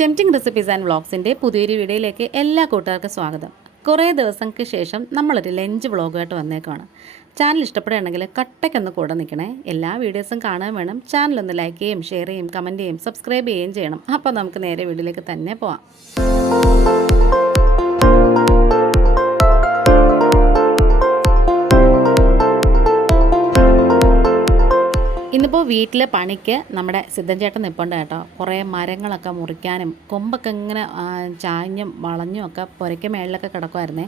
Tempting recipes and വ്ളോഗ്സിൻ്റെ പുതിയൊരു വീഡിയോയിലേക്ക് എല്ലാ കൂട്ടുകാർക്കും സ്വാഗതം. കുറേ ദിവസങ്ങൾക്ക് ശേഷം നമ്മളൊരു ലഞ്ച് വ്ളോഗായിട്ട് വന്നേക്കാണ്. ചാനൽ ഇഷ്ടപ്പെടുകയാണെങ്കിൽ കട്ടയ്ക്കൊന്ന് കൂടെ നിൽക്കണേ. എല്ലാ വീഡിയോസും കാണാൻ വേണം. ചാനലൊന്ന് ലൈക്ക് ചെയ്യും, ഷെയർ ചെയ്യും, കമൻറ്റ് ചെയ്യും, സബ്സ്ക്രൈബ് ചെയ്യുകയും ചെയ്യണം. അപ്പോൾ നമുക്ക് നേരെ വീഡിയോയിലേക്ക് തന്നെ പോവാം. ഇന്നിപ്പോൾ വീട്ടിലെ പണിക്ക് നമ്മുടെ സിദ്ധൻ ചേട്ടൻ നിൽപ്പുണ്ട് കേട്ടോ. കുറേ മരങ്ങളൊക്കെ മുറിക്കാനും കൊമ്പൊക്കെ ഇങ്ങനെ ചാഞ്ഞും വളഞ്ഞും ഒക്കെ പുരയ്ക്ക് മേളിലൊക്കെ കിടക്കുമായിരുന്നേ.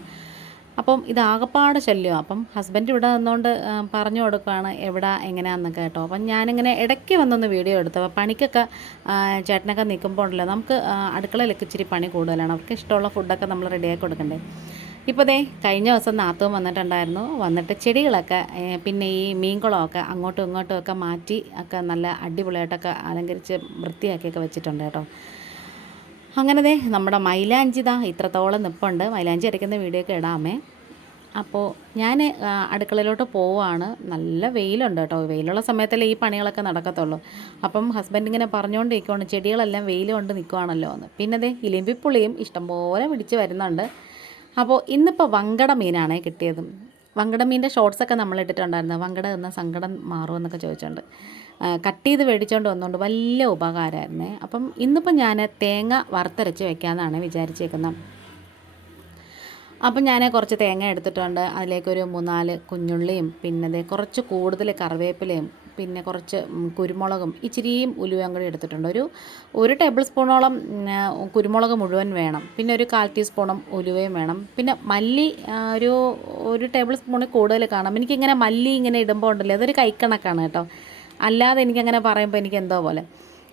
അപ്പം ഇതാകപ്പാട് ശല്യം. അപ്പം ഹസ്ബൻഡ് ഇവിടെ നിന്നുകൊണ്ട് പറഞ്ഞു കൊടുക്കുകയാണ് എവിടെ എങ്ങനെയാണെന്നൊക്കെ കേട്ടോ. അപ്പം ഞാനിങ്ങനെ ഇടയ്ക്ക് വന്നൊന്ന് വീഡിയോ എടുത്തു. അപ്പോൾ പണിക്കൊക്കെ ചേട്ടനൊക്കെ നിൽക്കുമ്പോൾ ഉണ്ടല്ലോ, നമുക്ക് അടുക്കളയിലൊക്കെ ഇച്ചിരി പണി കൂടുതലാണ്. അവർക്ക് ഇഷ്ടമുള്ള ഫുഡൊക്കെ നമ്മൾ റെഡിയാക്കി കൊടുക്കണ്ടേ. ഇപ്പോൾ ദേ കഴിഞ്ഞ ദിവസം നാത്തൂൻ വന്നിട്ടുണ്ടായിരുന്നു. വന്നിട്ട് ചെടികളൊക്കെ പിന്നെ ഈ മീൻകുളമൊക്കെ അങ്ങോട്ടും ഇങ്ങോട്ടും ഒക്കെ മാറ്റി ഒക്കെ നല്ല അടിപൊളിയായിട്ടൊക്കെ അലങ്കരിച്ച് വൃത്തിയാക്കിയൊക്കെ വെച്ചിട്ടുണ്ട് കേട്ടോ. അങ്ങനെ ദേ നമ്മുടെ മൈലാഞ്ചി ഇത്രത്തോളം നിൽപ്പുണ്ട്. മൈലാഞ്ചി അരയ്ക്കുന്ന വീഡിയോ ഒക്കെ ഇടാമേ. അപ്പോൾ ഞാൻ അടുക്കളയിലോട്ട് പോവുകയാണ്. നല്ല വെയിലുണ്ട് കേട്ടോ. വെയിലുള്ള സമയത്തല്ലേ ഈ പണികളൊക്കെ നടക്കത്തുള്ളൂ. അപ്പം ഹസ്ബൻഡ് ഇങ്ങനെ പറഞ്ഞുകൊണ്ടിരിക്കുകയാണ് ചെടികളെല്ലാം വെയിൽ കൊണ്ട് നിൽക്കുകയാണല്ലോ എന്ന്. പിന്നെ ദേ ഇലിമ്പിപ്പുളിയും ഇഷ്ടംപോലെ പിടിച്ച് വരുന്നുണ്ട്. അപ്പോൾ ഇന്നിപ്പോൾ വങ്കട മീനാണ് കിട്ടിയത്. വങ്കട മീൻ്റെ ഷോർട്സൊക്കെ നമ്മൾ ഇട്ടിട്ടുണ്ടായിരുന്നു. വങ്കട എന്ന സങ്കടം മാറുമെന്നൊക്കെ ചോദിച്ചുകൊണ്ട് കട്ട് ചെയ്ത് മേടിച്ചുകൊണ്ട് വന്നുകൊണ്ട് വലിയ ഉപകാരമായിരുന്നേ. അപ്പം ഇന്നിപ്പോൾ ഞാൻ തേങ്ങ വറുത്തരച്ച് വെക്കാമെന്നാണ് വിചാരിച്ചേക്കുന്നത്. അപ്പം ഞാൻ കുറച്ച് തേങ്ങ എടുത്തിട്ടുണ്ട്. അതിലേക്കൊരു 3-4 കുഞ്ഞുള്ളിയും പിന്നെ കുറച്ച് കൂടുതൽ കറിവേപ്പിലയും പിന്നെ കുറച്ച് കുരുമുളകും ഇച്ചിരിയും ഉലുവയും കൂടി എടുത്തിട്ടുണ്ട്. ഒരു ടേബിൾ സ്പൂണോളം കുരുമുളക് മുഴുവൻ വേണം. പിന്നെ ഒരു 1/4 ടീസ്പൂണും ഉലുവയും വേണം. പിന്നെ മല്ലി ഒരു ടേബിൾ സ്പൂണിൽ കൂടുതൽ കാണാം. എനിക്കിങ്ങനെ മല്ലി ഇങ്ങനെ ഇടുമ്പോൾ ഉണ്ടല്ലോ അതൊരു കൈക്കണക്കാണ് കേട്ടോ. അല്ലാതെ എനിക്കങ്ങനെ പറയുമ്പോൾ എനിക്ക് എന്തോ പോലെ.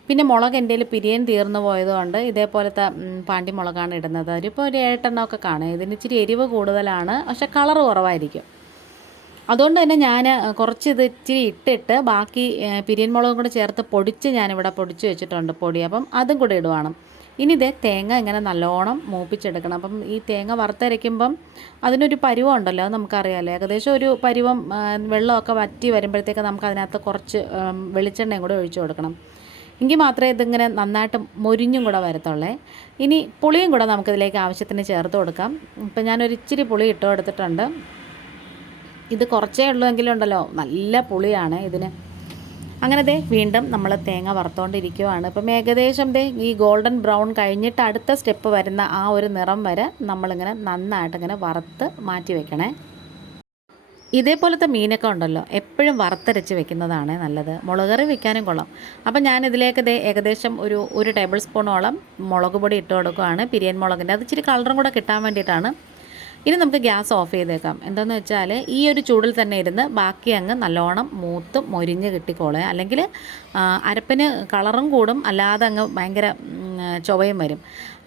പിന്നെ മുളക് എൻ്റെ കയ്യിൽ പിരിയൻ തീർന്നു പോയതുകൊണ്ട് ഇതേപോലത്തെ പാണ്ടി മുളകാണ് ഇടുന്നത്. അതിപ്പോൾ ഒരു 7 എണ്ണമൊക്കെ കാണും. ഇതിന് ഇച്ചിരി എരിവ് കൂടുതലാണ്, പക്ഷേ കളർ കുറവായിരിക്കും. അതുകൊണ്ട് തന്നെ ഞാൻ കുറച്ച് ഇത് ഇച്ചിരി ഇട്ടിട്ട് ബാക്കി പിരിയൻ മുളകും കൂടെ ചേർത്ത് പൊടിച്ച് ഞാനിവിടെ പൊടിച്ച് വെച്ചിട്ടുണ്ട് പൊടി. അപ്പം അതും കൂടെ ഇടുവാണ്. ഇനി ഇതേ തേങ്ങ ഇങ്ങനെ നല്ലോണം മൂപ്പിച്ചെടുക്കണം. അപ്പം ഈ തേങ്ങ വറുത്തരയ്ക്കുമ്പം അതിനൊരു പരുവം ഉണ്ടല്ലോ, അത് നമുക്കറിയാമല്ലോ. ഏകദേശം ഒരു പരുവം വെള്ളമൊക്കെ വറ്റി വരുമ്പോഴത്തേക്ക് നമുക്ക് അതിനകത്ത് കുറച്ച് വെളിച്ചെണ്ണയും കൂടെ ഒഴിച്ചു കൊടുക്കണം. എങ്കിൽ മാത്രമേ ഇതിങ്ങനെ നന്നായിട്ട് മൊരിഞ്ഞും കൂടെ വരത്തുള്ളേ. ഇനി പുളിയും കൂടെ നമുക്കിതിലേക്ക് ആവശ്യത്തിന് ചേർത്ത് കൊടുക്കാം. ഇപ്പം ഞാനൊരു ഇച്ചിരി പുളി ഇട്ട് കൊടുത്തിട്ടുണ്ട്. ഇത് കുറച്ചേ ഉള്ളൂ എങ്കിലും ഉണ്ടല്ലോ നല്ല പുളിയാണ് ഇതിന്. അങ്ങനെ ദേ വീണ്ടും നമ്മൾ തേങ്ങ വറുത്തുകൊണ്ടിരിക്കുകയാണ്. ഇപ്പം ഏകദേശം ദേ ഈ ഗോൾഡൻ ബ്രൗൺ കഴിഞ്ഞിട്ട് അടുത്ത സ്റ്റെപ്പ് വരുന്ന ആ ഒരു നിറം വരെ നമ്മളിങ്ങനെ നന്നായിട്ടിങ്ങനെ വറുത്ത് മാറ്റി വെക്കണേ. ഇതേപോലത്തെ മീനൊക്കെ ഉണ്ടല്ലോ എപ്പോഴും വറുത്തരച്ച് വെക്കുന്നതാണ് നല്ലത്. മുളക് കറി വെക്കാനും കൊള്ളാം. അപ്പം ഞാനിതിലേക്ക് ഏകദേശം ഒരു ടേബിൾ സ്പൂണോളം മുളക് പൊടി ഇട്ട് കൊടുക്കുകയാണ്. പിരിയൻ മുളകിൻ്റെ അത് ഇച്ചിരി കളറും കൂടെ കിട്ടാൻ വേണ്ടിയിട്ടാണ്. ഇനി നമുക്ക് ഗ്യാസ് ഓഫ് ചെയ്തേക്കാം. എന്താണെന്ന് വെച്ചാൽ ഈ ഒരു ചൂടിൽ തന്നെ ഇരുന്ന് ബാക്കി അങ്ങ് നല്ലോണം മൂത്ത് മൊരിഞ്ഞ് കിട്ടിക്കോളെ. അല്ലെങ്കിൽ അരപ്പിന് കളറും കൂടും, അല്ലാതെ അങ്ങ് ഭയങ്കര ചൊവയും വരും.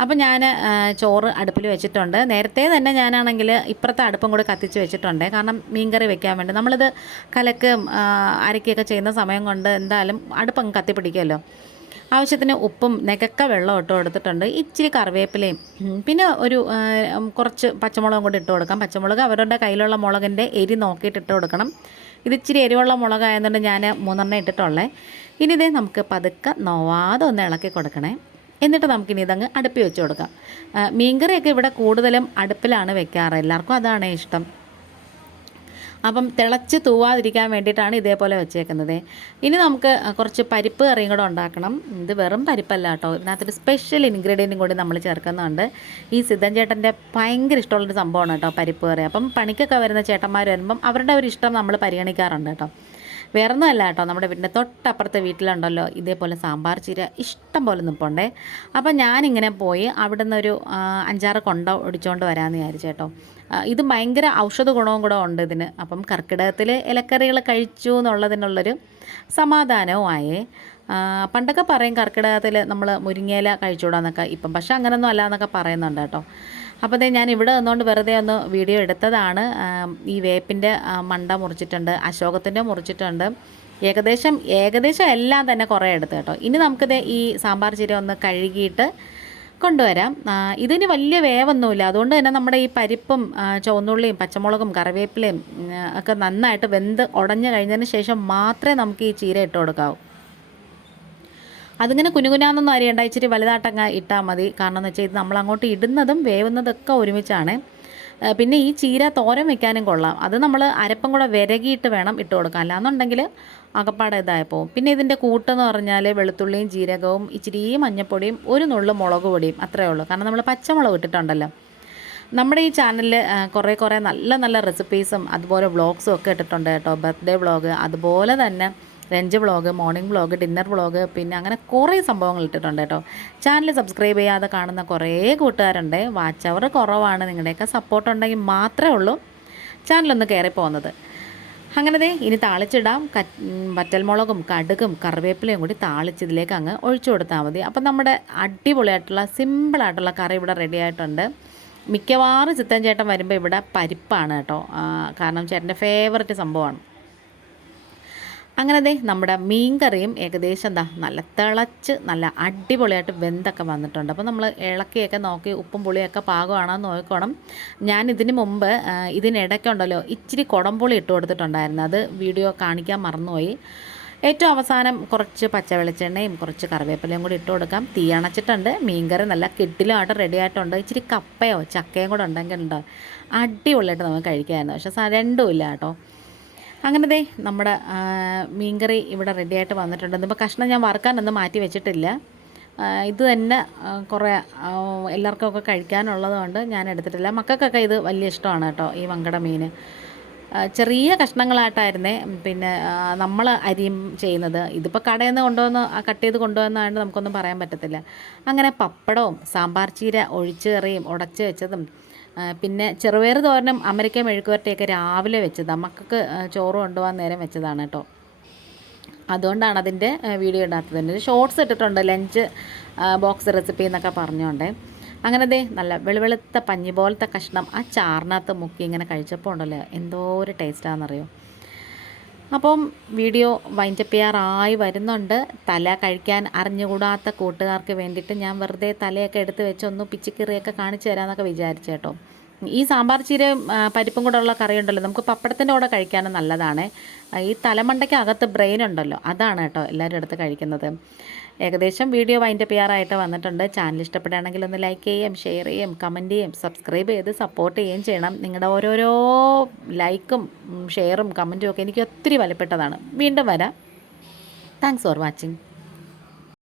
അപ്പം ഞാൻ ചോറ് അടുപ്പിൽ വെച്ചിട്ടുണ്ട്. നേരത്തെ തന്നെ ഞാനാണെങ്കിൽ ഇപ്പുറത്തെ അടുപ്പും കൂടി കത്തിച്ച് വെച്ചിട്ടുണ്ട്. കാരണം മീൻകറി വെക്കാൻ വേണ്ടി നമ്മളിത് കലക്ക് അരക്കുകയൊക്കെ ചെയ്യുന്ന സമയം കൊണ്ട് എന്തായാലും അടുപ്പങ്ങ് കത്തിപ്പിടിക്കുമല്ലോ. ആവശ്യത്തിന് ഉപ്പും നെകക്ക വെള്ളം ഇട്ട് കൊടുത്തിട്ടുണ്ട്. ഇച്ചിരി കറിവേപ്പിലയും പിന്നെ കുറച്ച് പച്ചമുളകും കൂടി ഇട്ട് കൊടുക്കാം. പച്ചമുളക് അവരുടെ കയ്യിലുള്ള മുളകിൻ്റെ എരി നോക്കിയിട്ട് ഇട്ട് കൊടുക്കണം. ഇത് ഇച്ചിരി എരിവുള്ള മുളകായതുകൊണ്ട് ഞാൻ 3 ഇട്ടിട്ടുള്ളേ. ഇനി ഇതേ നമുക്ക് പതുക്കെ നോവാതെ ഒന്ന് ഇളക്കി കൊടുക്കണേ. എന്നിട്ട് നമുക്കിനി ഇതങ്ങ് അടുപ്പിൽ വെച്ച് കൊടുക്കാം. മീൻകറിയൊക്കെ ഇവിടെ കൂടുതലും അടുപ്പിലാണ് വെക്കാറ്. എല്ലാവർക്കും അതാണ് ഇഷ്ടം. അപ്പം തിളച്ച് തൂവാതിരിക്കാൻ വേണ്ടിയിട്ടാണ് ഇതേപോലെ വെച്ചേക്കുന്നത്. ഇനി നമുക്ക് കുറച്ച് പരിപ്പ് കറിയും കൂടെ ഉണ്ടാക്കണം. ഇത് വെറും പരിപ്പല്ല കേട്ടോ, ഇതിനകത്തൊരു സ്പെഷ്യൽ ഇൻഗ്രീഡിയൻറ്റും കൂടി നമ്മൾ ചേർക്കുന്നുണ്ട്. ഈ സിദ്ധൻ ചേട്ടൻ്റെ ഭയങ്കര ഇഷ്ടമുള്ളൊരു സംഭവമാണ് കേട്ടോ പരിപ്പ് കറി. അപ്പം പണിക്കൊക്കെ വരുന്ന ചേട്ടന്മാർ വരുമ്പം അവരുടെ ഒരു ഇഷ്ടം നമ്മൾ പരിഗണിക്കാറുണ്ട് കേട്ടോ. വേറൊന്നുമല്ല കേട്ടോ, നമ്മുടെ വീടിൻ്റെ തൊട്ടപ്പുറത്തെ വീട്ടിലുണ്ടല്ലോ ഇതേപോലെ സാമ്പാർ ചീര ഇഷ്ടം പോലെ നിൽപ്പുണ്ടേ. അപ്പം ഞാനിങ്ങനെ പോയി അവിടെ നിന്നൊരു 5-6 കൊണ്ട ഒടിച്ചുകൊണ്ട് വരാമെന്ന് വിചാരിച്ചു കേട്ടോ. ഇത് ഭയങ്കര ഔഷധ ഗുണവും കൂടെ ഉണ്ട് ഇതിന്. അപ്പം കർക്കിടകത്തിൽ ഇലക്കറികൾ കഴിച്ചു എന്നുള്ളതിനുള്ളൊരു സമാധാനവും ആയേ. പണ്ടൊക്കെ പറയും കർക്കിടകത്തിൽ നമ്മൾ മുരിങ്ങയില കഴിച്ചുകൂടാന്നൊക്കെ. ഇപ്പം പക്ഷേ അങ്ങനെയൊന്നും അല്ല എന്നൊക്കെ പറയുന്നുണ്ട് കേട്ടോ. അപ്പോൾ അതേ ഞാൻ ഇവിടെ നിന്നുകൊണ്ട് വെറുതെ ഒന്ന് വീഡിയോ എടുത്തതാണ്. ഈ വേപ്പിൻ്റെ മണ്ട മുറിച്ചിട്ടുണ്ട്, അശോകത്തിൻ്റെ മുറിച്ചിട്ടുണ്ട്. ഏകദേശം എല്ലാം തന്നെ കുറേ എടുത്ത് കേട്ടോ. ഇനി നമുക്കിത് ഈ സാമ്പാർ ചീര ഒന്ന് കഴുകിയിട്ട് കൊണ്ടുവരാം. ഇതിന് വലിയ വേവൊന്നുമില്ല. അതുകൊണ്ട് തന്നെ നമ്മുടെ ഈ പരിപ്പും ചുവന്നുള്ളിയും പച്ചമുളകും കറിവേപ്പിലയും ഒക്കെ നന്നായിട്ട് വെന്ത് ഉടഞ്ഞു കഴിഞ്ഞതിന് ശേഷം മാത്രമേ നമുക്ക് ഈ ചീര ഇട്ട് കൊടുക്കാവൂ. അതിങ്ങനെ കുനുകുനാന്നൊന്നും അരിയണ്ട, ഇച്ചിരി വലുതായിട്ടങ്ങ് ഇട്ടാൽ മതി. കാരണം എന്ന് വെച്ചാൽ ഇത് നമ്മളങ്ങോട്ട് ഇടുന്നതും വേവുന്നതൊക്കെ ഒരുമിച്ചാണ്. പിന്നെ ഈ ചീര തോരൻ വെക്കാനും കൊള്ളാം. അത് നമ്മൾ അരപ്പം കൂടെ വിരകിയിട്ട് വേണം ഇട്ട് കൊടുക്കാൻ, അല്ലാന്നുണ്ടെങ്കിൽ അകപ്പാടെ ഇതായപ്പോൾ. പിന്നെ ഇതിൻ്റെ കൂട്ടെന്ന് പറഞ്ഞാൽ വെളുത്തുള്ളിയും ജീരകവും ഇച്ചിരി മഞ്ഞൾപ്പൊടിയും ഒരു നുള്ളു മുളക് പൊടിയും അത്രയേ ഉള്ളൂ. കാരണം നമ്മൾ പച്ചമുളക് ഇട്ടിട്ടുണ്ടല്ലോ. നമ്മുടെ ഈ ചാനലിൽ കുറേ നല്ല നല്ല റെസിപ്പീസും അതുപോലെ വ്ളോഗ്സും ഒക്കെ ഇട്ടിട്ടുണ്ട് കേട്ടോ. ബർത്ത്ഡേ വ്ളോഗ്, അതുപോലെ തന്നെ lunch vlog, morning vlog, dinner vlog, പിന്നെ അങ്ങനെ കുറേ സംഭവങ്ങൾ ഇട്ടിട്ടുണ്ട് കേട്ടോ. ചാനൽ സബ്സ്ക്രൈബ് ചെയ്യാതെ കാണുന്ന കുറേ കൂട്ടുകാരുണ്ട്. വാച്ച് അവർ കുറവാണ്. നിങ്ങളുടെയൊക്കെ സപ്പോർട്ട് ഉണ്ടെങ്കിൽ മാത്രമേ ഉള്ളൂ ചാനലൊന്ന് കയറി പോകുന്നത്. അങ്ങനെ ഇനി താളിച്ചിടാം. വറ്റൽമുളകും കടുകും കറിവേപ്പിലയും കൂടി താളിച്ച് ഇതിലേക്ക് അങ്ങ് ഒഴിച്ചു കൊടുത്താൽ മതി. അപ്പം നമ്മുടെ അടിപൊളിയായിട്ടുള്ള സിമ്പിളായിട്ടുള്ള കറി ഇവിടെ റെഡി ആയിട്ടുണ്ട്. മിക്കവാറും ചിത്തൻ ചേട്ടൻ വരുമ്പോൾ ഇവിടെ പരിപ്പാണ് കേട്ടോ. കാരണം ചേട്ടൻ്റെ ഫേവററ്റ് സംഭവമാണ്. അങ്ങനെ നമ്മുടെ മീൻ കറിയും ഏകദേശം നല്ല തിളച്ച് നല്ല അടിപൊളിയായിട്ട് വെന്തൊക്കെ വന്നിട്ടുണ്ട്. അപ്പോൾ നമ്മൾ ഇളക്കിയൊക്കെ നോക്കി ഉപ്പും പുളിയൊക്കെ പാകമാണോ എന്ന് നോക്കണം. ഞാൻ ഇതിന് മുമ്പ് ഇതിനിടയ്ക്കുണ്ടല്ലോ ഇച്ചിരി കുടംപുളി ഇട്ട് കൊടുത്തിട്ടുണ്ടായിരുന്നു. അത് വീഡിയോ കാണിക്കാൻ മറന്നുപോയി. ഏറ്റവും അവസാനം കുറച്ച് പച്ച വെളിച്ചെണ്ണയും കുറച്ച് കറിവേപ്പിലയും കൂടി ഇട്ട് കൊടുക്കാം. തീ അണച്ചിട്ടുണ്ട്. മീൻകറി നല്ല കിട്ടിലുമായിട്ട് റെഡി ആയിട്ടുണ്ട്. ഇച്ചിരി കപ്പയോ ചക്കയും കൂടെ ഉണ്ടെങ്കിൽ ഉണ്ടോ അടിപൊളിയായിട്ട് നമുക്ക് കഴിക്കാമായിരുന്നു. പക്ഷേ രണ്ടും ഇല്ല കേട്ടോ. അങ്ങനെ നമ്മുടെ മീൻകറി ഇവിടെ റെഡിയായിട്ട് വന്നിട്ടുണ്ട്. ഇതിപ്പോൾ കഷ്ണം ഞാൻ വറുക്കാനൊന്നും മാറ്റി വെച്ചിട്ടില്ല. ഇത് തന്നെ കുറേ എല്ലാവർക്കൊക്കെ കഴിക്കാനുള്ളത് കൊണ്ട് ഞാൻ എടുത്തിട്ടില്ല. മക്കൾക്കൊക്കെ ഇത് വലിയ ഇഷ്ടമാണ് കേട്ടോ, ഈ വങ്കട മീൻ. ചെറിയ കഷ്ണങ്ങളായിട്ടായിരുന്നേ പിന്നെ നമ്മൾ അരിയും ചെയ്യുന്നത്. ഇതിപ്പോൾ കടയിൽ നിന്ന് കൊണ്ടുവന്ന് കട്ട് ചെയ്ത് കൊണ്ടുവന്നതായിട്ട് നമുക്കൊന്നും പറയാൻ പറ്റത്തില്ല. അങ്ങനെ പപ്പടവും സാമ്പാർ ചീര ഒഴിച്ച് കറിയും ഉടച്ച് വെച്ചതും പിന്നെ ചെറുപയർ തോരനും അമരിക്ക മെഴുക്കുവരട്ടിയൊക്കെ രാവിലെ വെച്ചതാണ്. മക്കൾക്ക് ചോറ് കൊണ്ടുപോകാൻ നേരം വെച്ചതാണ് കേട്ടോ. അതുകൊണ്ടാണ് അതിൻ്റെ വീഡിയോ ഇടാത്തത്. ഷോർട്സ് ഇട്ടിട്ടുണ്ട് ലഞ്ച് ബോക്സ് റെസിപ്പി എന്നൊക്കെ പറഞ്ഞുകൊണ്ട്. അങ്ങനെ നല്ല വെളുവെളുത്ത പഞ്ഞി പോലത്തെ കഷ്ണം ആ ചാറിനകത്ത് മുക്കി ഇങ്ങനെ കഴിച്ചപ്പോൾ ഉണ്ടല്ലോ എന്തോ ഒരു ടേസ്റ്റാണെന്നറിയോ. അപ്പം വീഡിയോ വൈൻഡപ്പ് ചെയ്യാറായി വരുന്നുണ്ട്. തല കഴിക്കാൻ അറിഞ്ഞുകൂടാത്ത കൂട്ടുകാർക്ക് വേണ്ടിയിട്ട് ഞാൻ വെറുതെ തലയൊക്കെ എടുത്ത് വെച്ച് ഒന്ന് പിച്ചിക്കറിയൊക്കെ കാണിച്ചു തരാമെന്നൊക്കെ വിചാരിച്ചു കേട്ടോ. ഈ സാമ്പാർ ചീരയും പരിപ്പും കൂടെ ഉള്ള കറി ഉണ്ടല്ലോ, നമുക്ക് പപ്പടത്തിൻ്റെ കൂടെ കഴിക്കാനും നല്ലതാണ്. ഈ തലമണ്ടയ്ക്ക് അകത്ത് ബ്രെയിൻ ഉണ്ടല്ലോ, അതാണ് കേട്ടോ എല്ലാവരും എടുത്ത് കഴിക്കുന്നത്. ഏകദേശം വീഡിയോ വൈൻഡപ്പ് ചെയ്യാറായിട്ട് വന്നിട്ടുണ്ട്. ചാനൽ ഇഷ്ടപ്പെടുകയാണെങ്കിൽ ഒന്ന് ലൈക്ക് ചെയ്യുകയും ഷെയർ ചെയ്യുകയും കമൻറ്റ് ചെയ്യുകയും സബ്സ്ക്രൈബ് ചെയ്ത് സപ്പോർട്ട് ചെയ്യുകയും ചെയ്യണം. നിങ്ങളുടെ ഓരോരോ ലൈക്കും ഷെയറും കമൻറ്റും ഒക്കെ എനിക്ക് ഒത്തിരി വിലപ്പെട്ടതാണ്. വീണ്ടും വരാം. Thanks for watching.